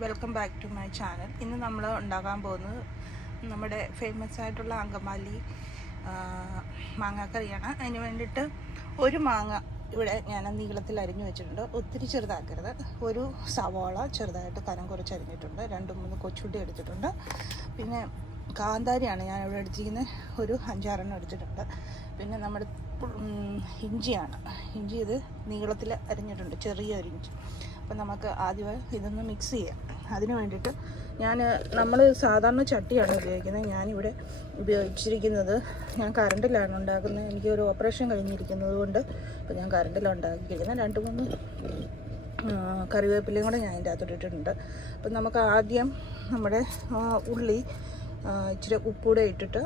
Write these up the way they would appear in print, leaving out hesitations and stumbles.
Welcome back to my channel. ഇന്ന് നമ്മൾ ഉണ്ടാക്കാൻ പോകുന്നത് നമ്മുടെ ഫേമസ് ആയിട്ടുള്ള അങ്കമാലി മാങ്ങാക്കറിയാണ്. അതിന് വേണ്ടിയിട്ട് ഒരു മാങ്ങ ഇവിടെ ഞാൻ നീളത്തിൽ അരിഞ്ഞു വെച്ചിട്ടുണ്ട്, ഒത്തിരി ചെറുതാക്കരുത്. ഒരു സവാള ചെറുതായിട്ട് കനം കുറച്ച് അരിഞ്ഞിട്ടുണ്ട്, 2-3 കൊച്ചുള്ളി എടുത്തിട്ടുണ്ട്. പിന്നെ കാന്താരിയാണ് ഞാൻ ഇവിടെ എടുത്തിരിക്കുന്നത്, ഒരു 5-6 എടുത്തിട്ടുണ്ട്. പിന്നെ നമ്മുടെ ഇഞ്ചിയാണ്, ഇഞ്ചി ഇത് നീളത്തിൽ അരിഞ്ഞിട്ടുണ്ട്, ചെറിയൊരു ഇഞ്ചി. അപ്പം നമുക്ക് ആദ്യം ഇതൊന്ന് മിക്സ് ചെയ്യാം. അതിന് വേണ്ടിയിട്ട് നമ്മൾ സാധാരണ ചട്ടിയാണ് ഉപയോഗിക്കുന്നത്. ഞാനിവിടെ ഉപയോഗിച്ചിരിക്കുന്നത്, ഞാൻ കറണ്ടിലാണ് ഉണ്ടാക്കുന്നത്. എനിക്ക് ഒരു ഓപ്പറേഷൻ കഴിഞ്ഞിരിക്കുന്നത് കൊണ്ട് ഇപ്പോൾ ഞാൻ കറണ്ടിലാണ് ഉണ്ടാക്കിയിരിക്കുന്നത്. 2-3 കറിവേപ്പിലയും കൂടെ ഞാൻ അതിൻ്റെ അകത്തോട്ടിട്ടുണ്ട്. അപ്പം നമുക്ക് ആദ്യം നമ്മുടെ ഉള്ളി ഇച്ചിരി ഉപ്പൂടെ ഇട്ടിട്ട്,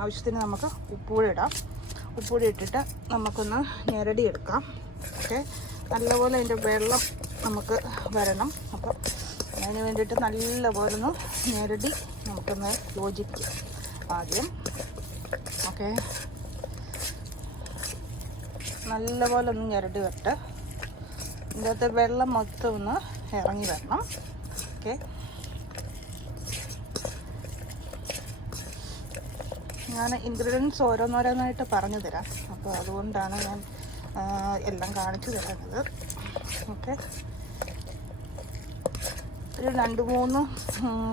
ആവശ്യത്തിന് നമുക്ക് ഉപ്പൂടെ ഇടാം. ഉപ്പൂടെ ഇട്ടിട്ട് നമുക്കൊന്ന് ഞെരടിയെടുക്കാം. ഓക്കെ, നല്ലപോലെ അതിൻ്റെ വെള്ളം നമുക്ക് വരണം. അപ്പം അതിന് വേണ്ടിയിട്ട് നല്ലപോലെ ഒന്ന് ഞെരടി നമുക്കൊന്ന് യോജിപ്പിക്കാം ആദ്യം. ഓക്കെ, നല്ലപോലെ ഒന്ന് ഞെരടി വരട്ടെ. ഇതിൻ്റെ അകത്ത് വെള്ളം മൊത്തം ഒന്ന് ഇറങ്ങി വരണം. ഓക്കെ, ഞാൻ ഇൻഗ്രീഡിയൻസ് ഓരോന്നോരോന്നായിട്ട് പറഞ്ഞു തരാം. അപ്പോൾ അതുകൊണ്ടാണ് ഞാൻ എല്ലാം കാണിച്ചു തരുന്നത്. ഓക്കെ, ഒരു 2-3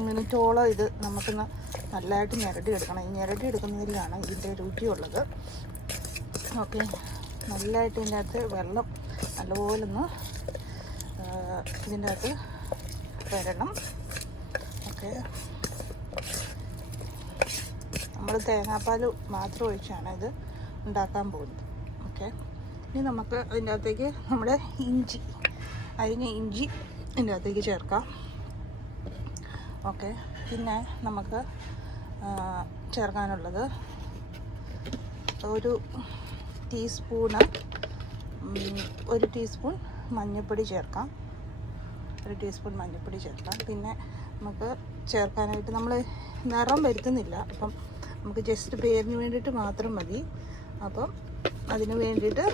മിനിറ്റോളം ഇത് നമുക്കൊന്ന് നല്ലതായിട്ട് ഞെരടി എടുക്കണം. ഈ ഞെരടി എടുക്കുന്നതിലാണ് ഇതിൻ്റെ രുചിയുള്ളത്. ഓക്കെ, നല്ലതായിട്ട് ഇതിൻ്റെ അകത്ത് വെള്ളം നല്ലപോലെ ഒന്ന് ഇതിൻ്റെ അകത്ത് വരണം. ഓക്കെ, നമ്മൾ തേങ്ങാപ്പാൽ മാത്രം ഒഴിച്ചാണ് ഇത് ഉണ്ടാക്കാൻ പോകുന്നത്. ഓക്കെ, ഇനി നമുക്ക് അതിൻ്റെ അകത്തേക്ക് നമ്മുടെ അരിഞ്ഞ ഇഞ്ചി ഇതിൻ്റെ അകത്തേക്ക് ചേർക്കാം. ഓക്കെ, പിന്നെ നമുക്ക് ചേർക്കാനുള്ളത് ഒരു ടീസ്പൂൺ മഞ്ഞൾപ്പൊടി ചേർക്കാം. പിന്നെ നമുക്ക് ചേർക്കാനായിട്ട് നമ്മൾ നിറം വരുത്തുന്നില്ല, അപ്പം നമുക്ക് ജസ്റ്റ് പേരിന് വേണ്ടിയിട്ട് മാത്രം മതി. അപ്പം അതിന് വേണ്ടിയിട്ട്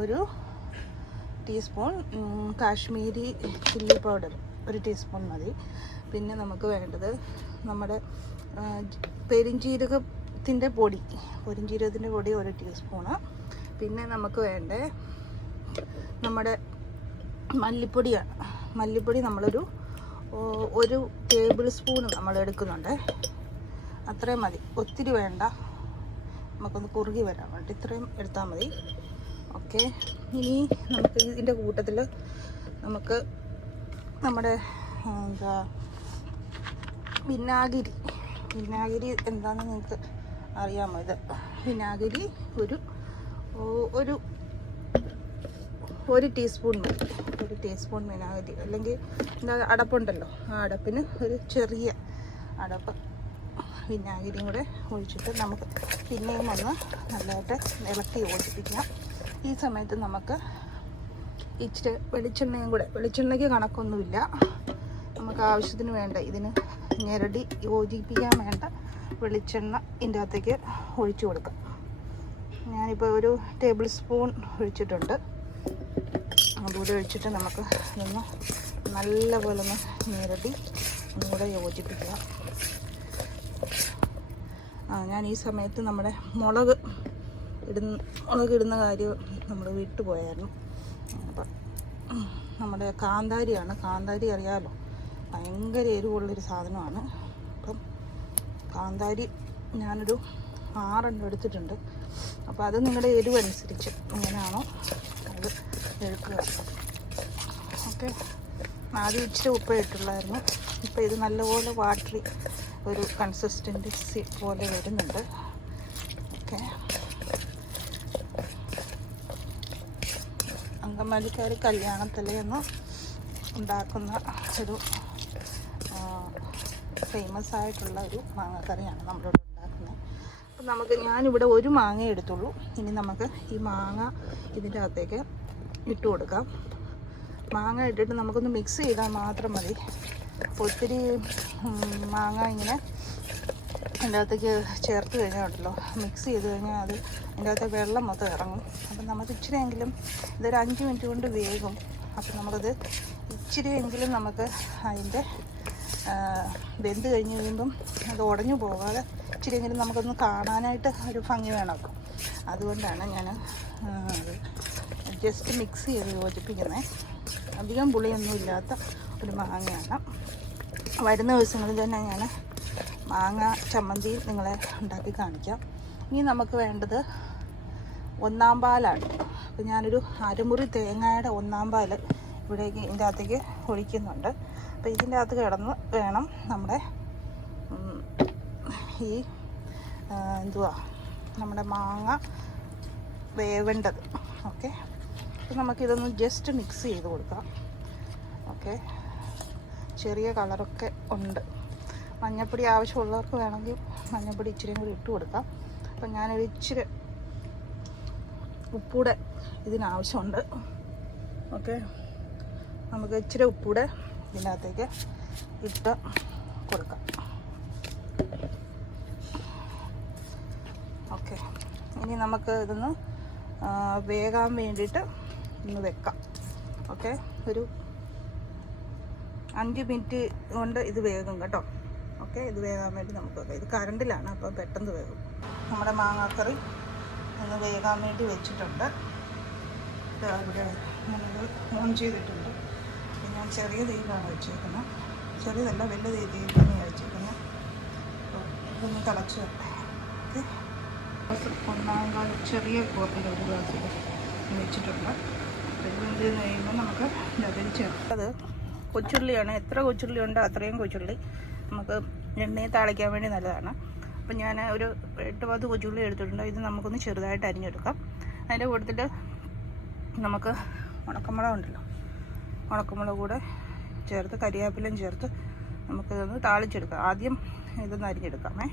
ഒരു teaspoon Kashmiri chilli powder 1 teaspoon മതി. പിന്നെ നമുക്ക് വേണ്ടത് നമ്മുടെ പെരിഞ്ജീരകത്തിൻ്റെ പൊടി 1 ടീസ്പൂണ്. പിന്നെ നമുക്ക് വേണ്ട നമ്മുടെ മല്ലിപ്പൊടിയാണ്. മല്ലിപ്പൊടി നമ്മളൊരു 1 ടേബിൾ സ്പൂൺ നമ്മൾ എടുക്കുന്നുണ്ട്. അത്രയും മതി, ഒത്തിരി വേണ്ട, നമുക്കൊന്ന് കുറുകി വരാൻ വേണ്ടി ഇത്രയും എടുത്താൽ മതി. ഓക്കെ, ഇനി നമുക്ക് ഇതിൻ്റെ കൂട്ടത്തിൽ നമുക്ക് നമ്മുടെ വിനാഗിരി എന്താണെന്ന് നിങ്ങൾക്ക് അറിയാമോ? ഇത് വിനാഗിരി ഒരു ടീസ്പൂൺ മതി. 1 ടീസ്പൂൺ വിനാഗിരി, അല്ലെങ്കിൽ എന്താ അടപ്പുണ്ടല്ലോ, ആ അടപ്പിന് ഒരു ചെറിയ അടപ്പ് വിനാഗിരിയും കൂടെ ഒഴിച്ചിട്ട് നമുക്ക് പിന്നെയും ഒന്ന് നല്ലതായിട്ട് ഇളക്കി യോജിപ്പിക്കാം. ഈ സമയത്ത് നമുക്ക് ഇച്ചിരി വെളിച്ചെണ്ണയ്ക്ക് കണക്കൊന്നുമില്ല, നമുക്ക് ആവശ്യത്തിന് വേണ്ട ഇതിന് ഞെരടി യോജിപ്പിക്കാൻ വേണ്ട വെളിച്ചെണ്ണ ഇതിൻ്റെ അകത്തേക്ക് ഒഴിച്ചു കൊടുക്കാം. ഞാനിപ്പോൾ 1 ടേബിൾ സ്പൂൺ ഒഴിച്ചിട്ടുണ്ട്. അതുകൂടെ ഒഴിച്ചിട്ട് നമുക്ക് ഇതൊന്ന് നല്ലപോലെ ഒന്ന് ഞെരടി ഒന്നുകൂടെ യോജിപ്പിക്കാം. ഞാൻ ഈ സമയത്ത് നമ്മുടെ മുളക് ഇടുന്ന കാര്യം നമ്മൾ വിട്ടുപോയായിരുന്നു. അപ്പം നമ്മുടെ കാന്താരി അറിയാമല്ലോ, ഭയങ്കര എരിവുള്ളൊരു സാധനമാണ്. അപ്പം കാന്താരി ഞാനൊരു 6 എടുത്തിട്ടുണ്ട്. അപ്പോൾ അത് നിങ്ങളുടെ എരിവനുസരിച്ച് എങ്ങനെയാണോ അത് എടുക്കുക. ഓക്കെ, ആദ്യം ഇച്ചിരി ഉപ്പ് ഇട്ടുള്ളായിരുന്നു. ഇപ്പോൾ ഇത് നല്ലപോലെ വാട്ടറി ഒരു കൺസിസ്റ്റൻസി പോലെ വരുന്നുണ്ട്. ഓക്കെ, അങ്കമാലിക്കാർ കല്യാണത്തലേന്ന് ഉണ്ടാക്കുന്ന ഒരു ഫേമസ് ആയിട്ടുള്ള ഒരു മാങ്ങാക്കറിയാണ് നമ്മളിവിടെ ഉണ്ടാക്കുന്നത്. അപ്പം ഞാനിവിടെ 1 മാങ്ങ എടുത്തുള്ളൂ. ഇനി നമുക്ക് ഈ മാങ്ങ ഇതിൻ്റെ അകത്തേക്ക് ഇട്ട് കൊടുക്കാം. മാങ്ങ ഇട്ടിട്ട് നമുക്കൊന്ന് മിക്സ് ചെയ്താൽ മാത്രം മതി. ഒത്തിരി മാങ്ങ ഇങ്ങനെ അതിൻ്റെ അകത്തേക്ക് ചേർത്ത് കഴിഞ്ഞാൽ ഉണ്ടല്ലോ, മിക്സ് ചെയ്ത് കഴിഞ്ഞാൽ അത് അതിൻ്റെ അകത്തെ വെള്ളം മൊത്തം ഇറങ്ങും. അപ്പം നമുക്ക് ഇച്ചിരിയെങ്കിലും ഇതൊരു 5 മിനിറ്റ് കൊണ്ട് വേകും. അപ്പം നമുക്കത് ഇച്ചിരിയെങ്കിലും നമുക്ക് അതിൻ്റെ വെന്ത് കഴിഞ്ഞ് കഴിയുമ്പം അത് ഉടഞ്ഞു പോകാതെ ഇച്ചിരിയെങ്കിലും നമുക്കൊന്ന് കാണാനായിട്ട് ഒരു ഭംഗി വേണമല്ലോ. അതുകൊണ്ടാണ് ഞാൻ അത് ജസ്റ്റ് മിക്സ് ചെയ്ത് യോജിപ്പിക്കുന്നത്. അധികം പുളിയൊന്നും ഇല്ലാത്ത ഒരു മാങ്ങയാണ്. വരുന്ന ദിവസങ്ങളിൽ തന്നെ ഞാൻ മാങ്ങ ചമ്മന്തി നിങ്ങളെ ഉണ്ടാക്കി കാണിക്കാം. ഇനി നമുക്ക് വേണ്ടത് ഒന്നാം പാലാണ്. അപ്പോൾ ഞാനൊരു അരമുറി തേങ്ങയുടെ ഒന്നാം പാൽ ഇവിടേക്ക് ഇതിൻ്റെ അകത്തേക്ക് ഒഴിക്കുന്നുണ്ട്. അപ്പോൾ ഇതിൻ്റെ അകത്ത് കിടന്ന് വേണം നമ്മുടെ ഈ നമ്മുടെ മാങ്ങ വേവേണ്ടത്. ഓക്കെ, അപ്പോൾ നമുക്കിതൊന്ന് ജസ്റ്റ് മിക്സ് ചെയ്ത് കൊടുക്കാം. ഓക്കെ, ചെറിയ കളറൊക്കെ ഉണ്ട്. മഞ്ഞൾപ്പൊടി ആവശ്യമുള്ളവർക്ക് വേണമെങ്കിൽ മഞ്ഞൾപ്പൊടി ഇച്ചിരിയും കൂടി ഇട്ട് കൊടുക്കാം. അപ്പം ഞാനൊരു ഇച്ചിരി ഉപ്പൂടെ ഇതിനാവശ്യമുണ്ട്. ഓക്കെ, നമുക്ക് ഇച്ചിരി ഉപ്പൂടെ ഇതിനകത്തേക്ക് ഇട്ട് കൊടുക്കാം. ഓക്കെ, ഇനി നമുക്ക് ഇതൊന്ന് വേകാൻ വേണ്ടിയിട്ട് ഒന്ന് വെക്കാം. ഓക്കെ, ഒരു 5 മിനിറ്റ് കൊണ്ട് ഇത് വേകും കേട്ടോ. ഓക്കെ, ഇത് വേകാൻ വേണ്ടി നമുക്ക് വെക്കാം. ഇത് കറണ്ടിലാണ്, അപ്പോൾ പെട്ടെന്ന് വേകും. നമ്മുടെ മാങ്ങാക്കറി ഒന്ന് വേകാൻ വേണ്ടി വെച്ചിട്ടുണ്ട്. ഇവിടെ ഞാനിത് ഓൺ ചെയ്തിട്ടുണ്ട്. ഞാൻ ചെറിയ തീയിലാണ് വെച്ചേക്കുന്നത്. ചെറിയതല്ല, വലിയ തീയിലാണ് വെച്ചേക്കുന്നത്. ഇതൊന്ന് തിളച്ച് വെക്കാം. ഓക്കെ, ഒന്നാം കാലം ചെറിയ കോപ്പിൽ ഒരു ഗ്ലാസ്സിൽ വെച്ചിട്ടുണ്ട്. ഇത് കഴിയുമ്പോൾ നമുക്ക് അതിൽ ചേർത്തത് കൊച്ചുള്ളിയാണ്. എത്ര കൊച്ചുള്ളി ഉണ്ടോ അത്രയും കൊച്ചുള്ളി നമുക്ക് എണ്ണയിൽ താളിക്കാൻ വേണ്ടി നല്ലതാണ്. അപ്പം ഞാൻ ഒരു 8-10 കൊച്ചുള്ളി എടുത്തിട്ടുണ്ട്. ഇത് നമുക്കൊന്ന് ചെറുതായിട്ട് അരിഞ്ഞെടുക്കാം. അതിൻ്റെ കൂട്ടത്തിൽ നമുക്ക് ഉണക്കമുളക് ഉണ്ടല്ലോ, ഉണക്കമുളക് കൂടെ ചേർത്ത് കരിവേപ്പിലയും ചേർത്ത് നമുക്കിതൊന്ന് താളിച്ചെടുക്കാം. ആദ്യം ഇതൊന്ന് അരിഞ്ഞെടുക്കാമേ.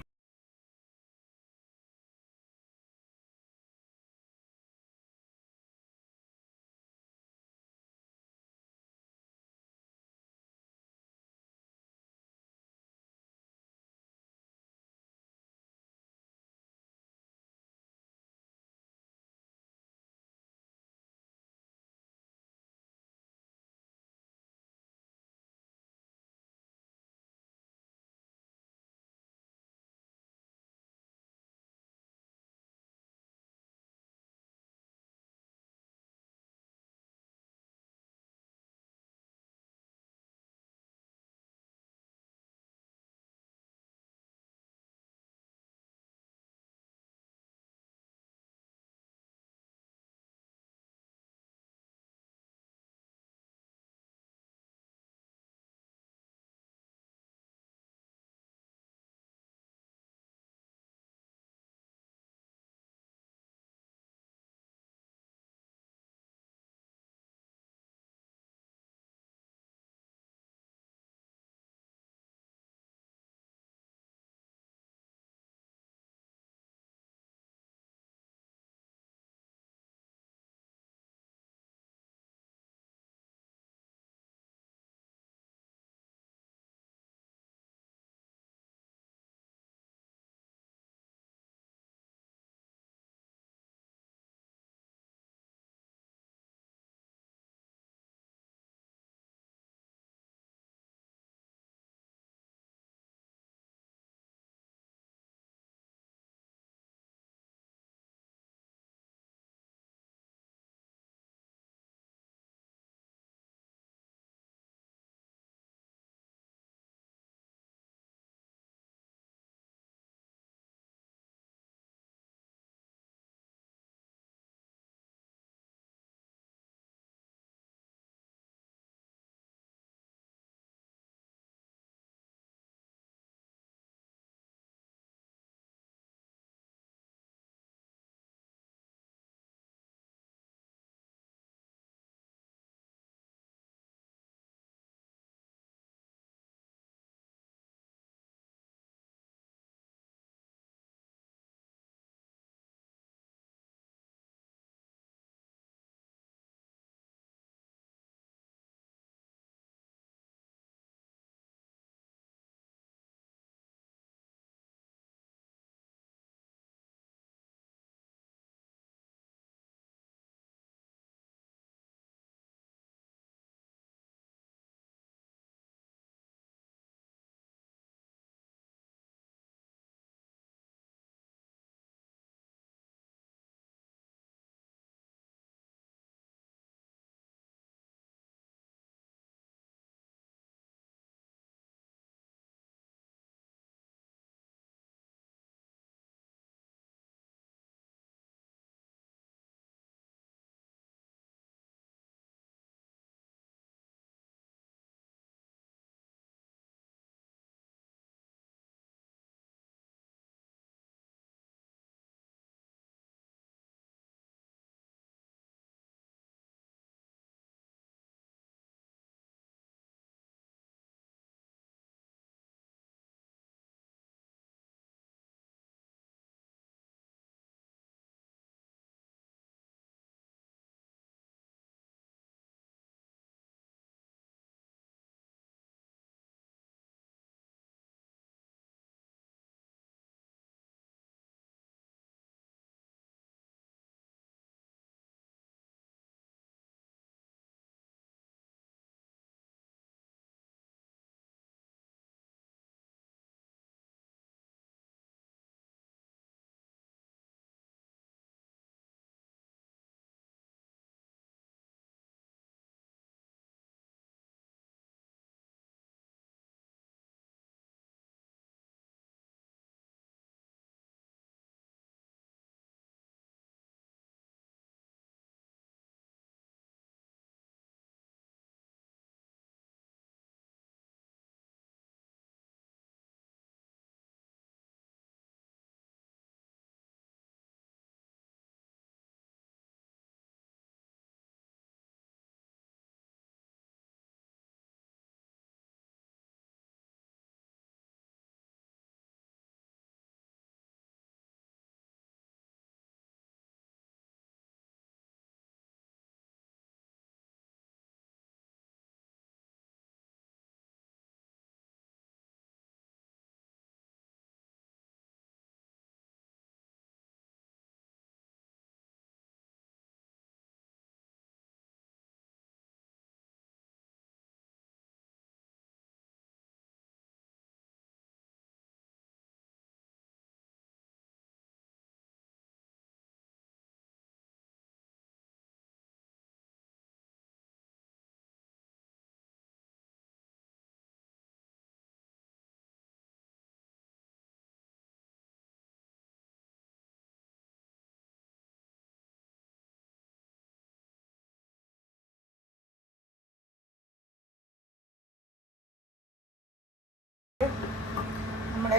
നമ്മുടെ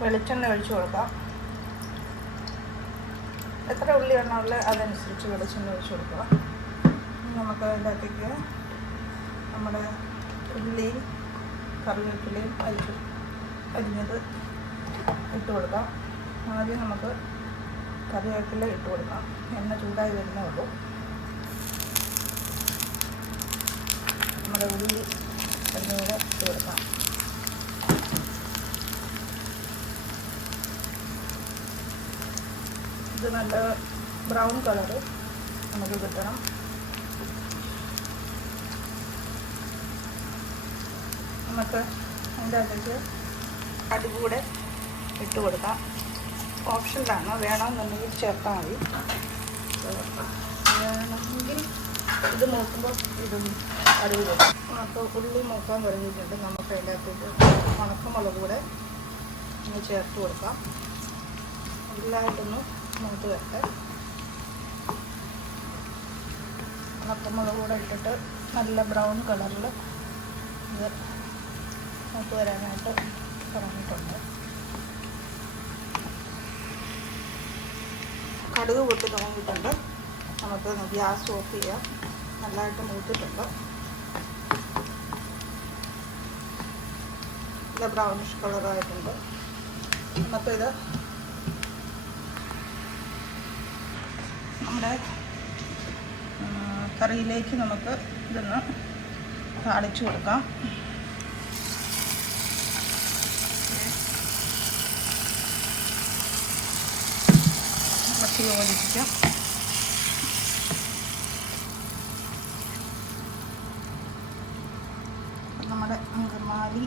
വെളിച്ചെണ്ണ ഒഴിച്ച് കൊടുക്കാം. എത്ര ഉള്ളി എണ്ണുള്ള അതനുസരിച്ച് വെളിച്ചെണ്ണ ഒഴിച്ച് കൊടുക്കുക. നമുക്ക് അതിനകത്തേക്ക് നമ്മുടെ ഉള്ളി കറിവേപ്പിലയും അരിഞ്ഞത് ഇട്ട് കൊടുക്കാം. ആദ്യം നമുക്ക് കറിവേപ്പില ഇട്ട് കൊടുക്കാം. എണ്ണ ചൂടായി വരുന്നേ ഉള്ളൂ. നമ്മുടെ ഉള്ളി അരിഞ്ഞൂടെ ഇട്ട് കൊടുക്കാം. ഇത് നല്ല ബ്രൗൺ കളറ് നമുക്ക് കിട്ടണം. നമുക്ക് അതിൻ്റെ അകത്തേക്ക് കടുക് കൂടെ ഇട്ട് കൊടുക്കാം. ഓപ്ഷനിലാണ്, വേണമെന്നുണ്ടെങ്കിൽ ചേർത്താൽ മതി. വേണമെങ്കിൽ ഇത് മൂക്കുമ്പോൾ ഇതും കടുക് കൊടുക്കും. അപ്പോൾ ഉള്ളി മൂക്കാൻ തുടങ്ങിയിട്ടുണ്ട്. നമുക്ക് അതിൻ്റെ അകത്തേക്ക് ഉണക്കമുളക് കൂടെ ഒന്ന് ചേർത്ത് കൊടുക്കാം. എല്ലായിട്ടൊന്ന് മൂത്ത് വരട്ടെ. ഉണക്കമുളക് കൂടെ ഇട്ടിട്ട് നല്ല ബ്രൗൺ കളറിൽ ഇത് മൂത്ത് വരാനായിട്ട് തുടങ്ങിയിട്ടുണ്ട്. കടുക് പൊട്ടി തുടങ്ങിയിട്ടുണ്ട്. നമുക്ക് ഗ്യാസ് ഓഫ് ചെയ്യാം. നല്ലതായിട്ട് മൂത്തിട്ടുണ്ട്. നല്ല ബ്രൗണിഷ് കളറായിട്ടുണ്ട്. നമുക്കിത് നമ്മുടെ കറിയിലേക്ക് നമുക്ക് ഇതൊന്ന് താളിച്ച് കൊടുക്കാം. കുറച്ച് യോജിപ്പിക്കാം. നമ്മുടെ അങ്കമാലി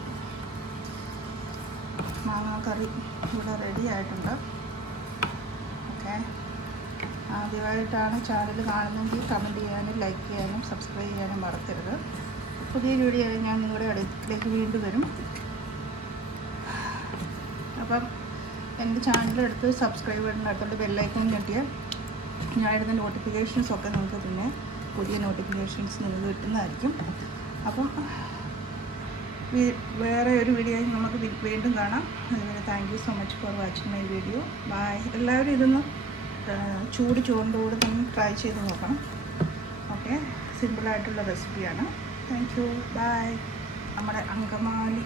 മാങ്ങാക്കറി ഇവിടെ റെഡി ആയിട്ടുണ്ട്. ഓക്കെ, ആദ്യമായിട്ടാണ് ചാനൽ കാണുന്നതെങ്കിൽ കമൻറ്റ് ചെയ്യാനും ലൈക്ക് ചെയ്യാനും സബ്സ്ക്രൈബ് ചെയ്യാനും മറക്കരുത്. പുതിയ വീഡിയോ ഞാൻ നിങ്ങളുടെ അടുത്തേക്ക് വീണ്ടും വരും. അപ്പം എൻ്റെ ചാനലെടുത്ത് സബ്സ്ക്രൈബ് ബട്ടണിനകത്തോട്ട് ബെല്ലൈക്കൺ ഞെട്ടിയാൽ ഞാൻ ഇടുന്ന നോട്ടിഫിക്കേഷൻസൊക്കെ നിങ്ങൾക്ക് പിന്നെ പുതിയ നോട്ടിഫിക്കേഷൻസ് നിങ്ങൾക്ക് കിട്ടുന്നതായിരിക്കും. അപ്പം വേറെ ഒരു വീഡിയോയിൽ നമുക്ക് വീണ്ടും കാണാം. അതുപോലെ thank you so much for watching my video. Bye. എല്ലാവരും ഇതൊന്ന് ചൂട് ചോറിൻ്റെ തന്നെ ട്രൈ ചെയ്ത് നോക്കണം. ഓക്കെ, സിമ്പിളായിട്ടുള്ള റെസിപ്പിയാണ്. Thank you. ബൈ. നമ്മുടെ അങ്കമാലി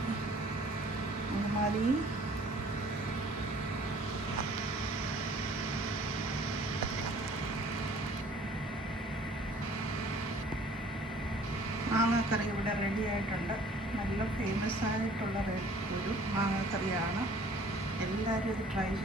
മാങ്ങാക്കറി ഇവിടെ റെഡി ആയിട്ടുണ്ട്. നല്ല ഫേമസ് ആയിട്ടുള്ള ഒരു മാങ്ങാക്കറിയാണ്. എല്ലാവരും ഇത് ട്രൈ ചെയ്ത്